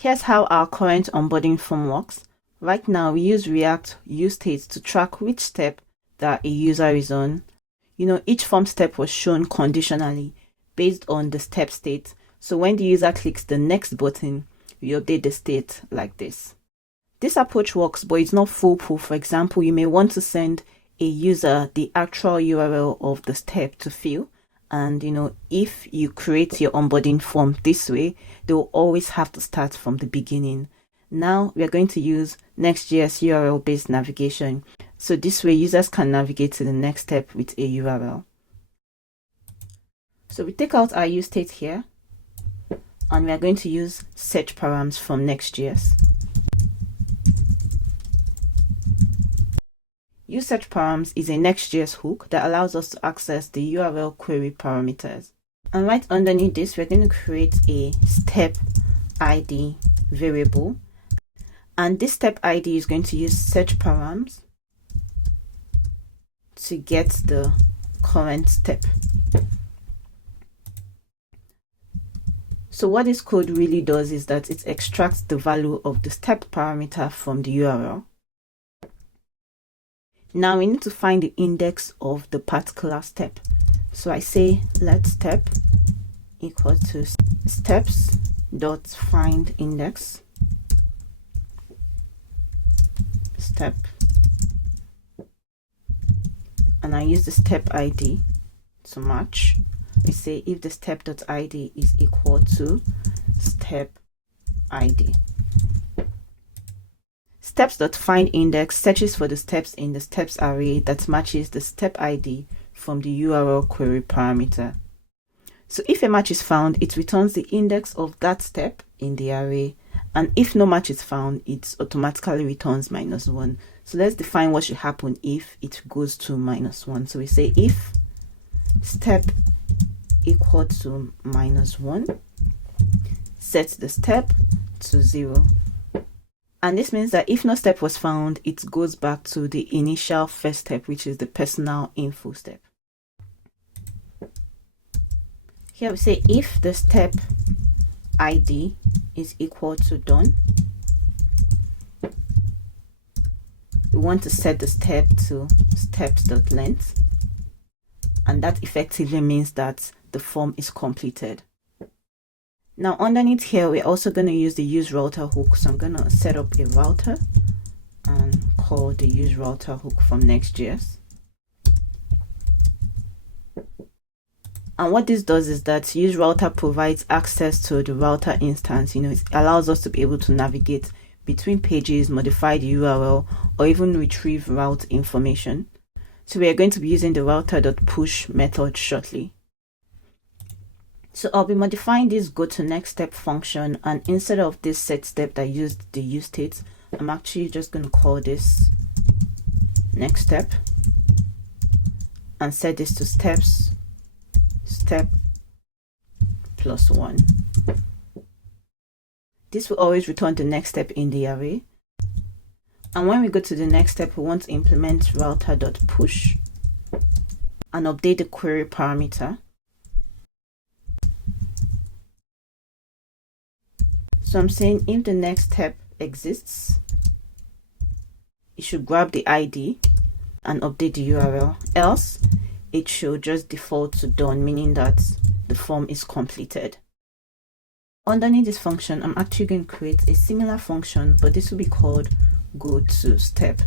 Here's how our current onboarding form works. Right now, we use React useState to track which step that a user is on. Each form step was shown conditionally based on the step state. So when the user clicks the next button, we update the state like this. This approach works, but it's not foolproof. For example, you may want to send a user the actual URL of the step to fill. And if you create your onboarding form this way, they will always have to start from the beginning. Now we are going to use Next.js URL-Based Navigation. So this way users can navigate to the next step with a URL. So we take out our use state here, and we are going to use useSearchParams from Next.js. useSearchParams is a Next.js hook that allows us to access the URL query parameters. And right underneath this, we're going to create a step ID variable. And this step ID is going to use useSearchParams to get the current step. So what this code really does is that it extracts the value of the step parameter from the URL. Now we need to find the index of the particular step. So I say let step equal to steps.findIndex step, and I use the step ID to match. We say if the step.id is equal to step ID. Steps.findIndex searches for the steps in the steps array that matches the step ID from the URL query parameter. So if a match is found, it returns the index of that step in the array, and if no match is found, it automatically returns -1. So let's define what should happen if it goes to -1. So we say if step equal to -1, set the step to 0. And this means that if no step was found, it goes back to the initial first step, which is the personal info step. Here we say if the step ID is equal to done, we want to set the step to steps.length, and that effectively means that the form is completed. Now underneath here, we're also going to use the useRouter hook. So I'm going to set up a router and call the useRouter hook from Next.js. And what this does is that useRouter provides access to the router instance. It allows us to be able to navigate between pages, modify the URL, or even retrieve route information. So we are going to be using the router.push method shortly. So I'll be modifying this go to next step function, and instead of this set step that used the use state, I'm actually just going to call this next step and set this to steps step +1. This will always return the next step in the array. And when we go to the next step, we want to implement router.push and update the query parameter. So I'm saying if the next step exists, it should grab the ID and update the URL. Else, it should just default to done, meaning that the form is completed. Underneath this function, I'm actually going to create a similar function, but this will be called go to step.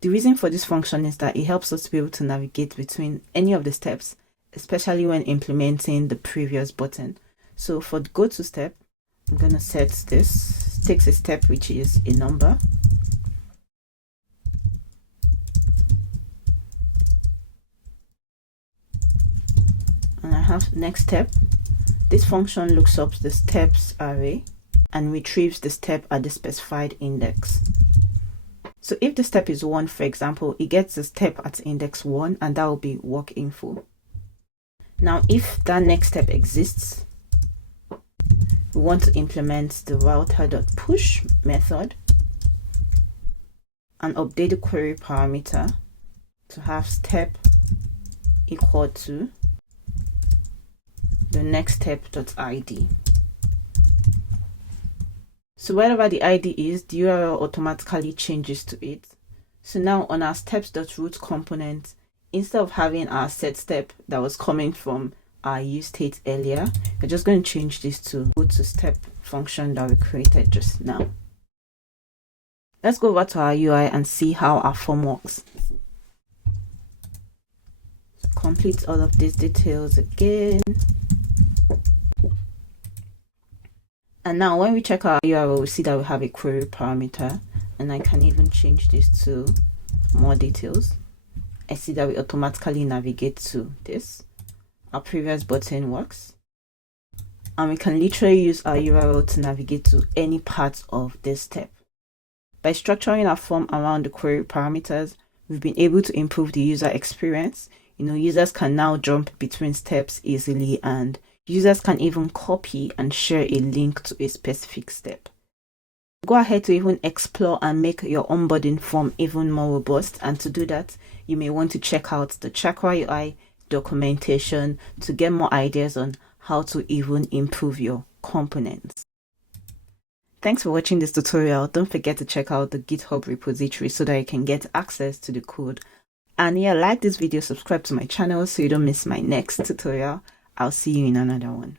The reason for this function is that it helps us to be able to navigate between any of the steps, especially when implementing the previous button. So for the go to step, I'm going to set this, takes a step which is a number, and I have next step. This function looks up the steps array and retrieves the step at the specified index. So if the step is 1, for example, it gets the step at index 1, and that will be work info. Now if that next step exists, we want to implement the router.push method and update the query parameter to have step equal to the next step.id. So wherever the ID is, the URL automatically changes to it. So now on our steps.root component, instead of having our set step that was coming from our use state earlier, we're just going to change this to go to step function that we created just now. Let's go over to our UI and see how our form works. So complete all of these details again. And now when we check our URL, we see that we have a query parameter, and I can even change this to more details. I see that we automatically navigate to this. Our previous button works. And we can literally use our URL to navigate to any part of this step. By structuring our form around the query parameters, we've been able to improve the user experience. Users can now jump between steps easily, and users can even copy and share a link to a specific step. Go ahead to even explore and make your onboarding form even more robust, and to do that, you may want to check out the Chakra UI documentation to get more ideas on how to even improve your components. Thanks for watching this tutorial. Don't forget to check out the GitHub repository so that you can get access to the code. And yeah, like this video, subscribe to my channel so you don't miss my next tutorial. I'll see you in another one.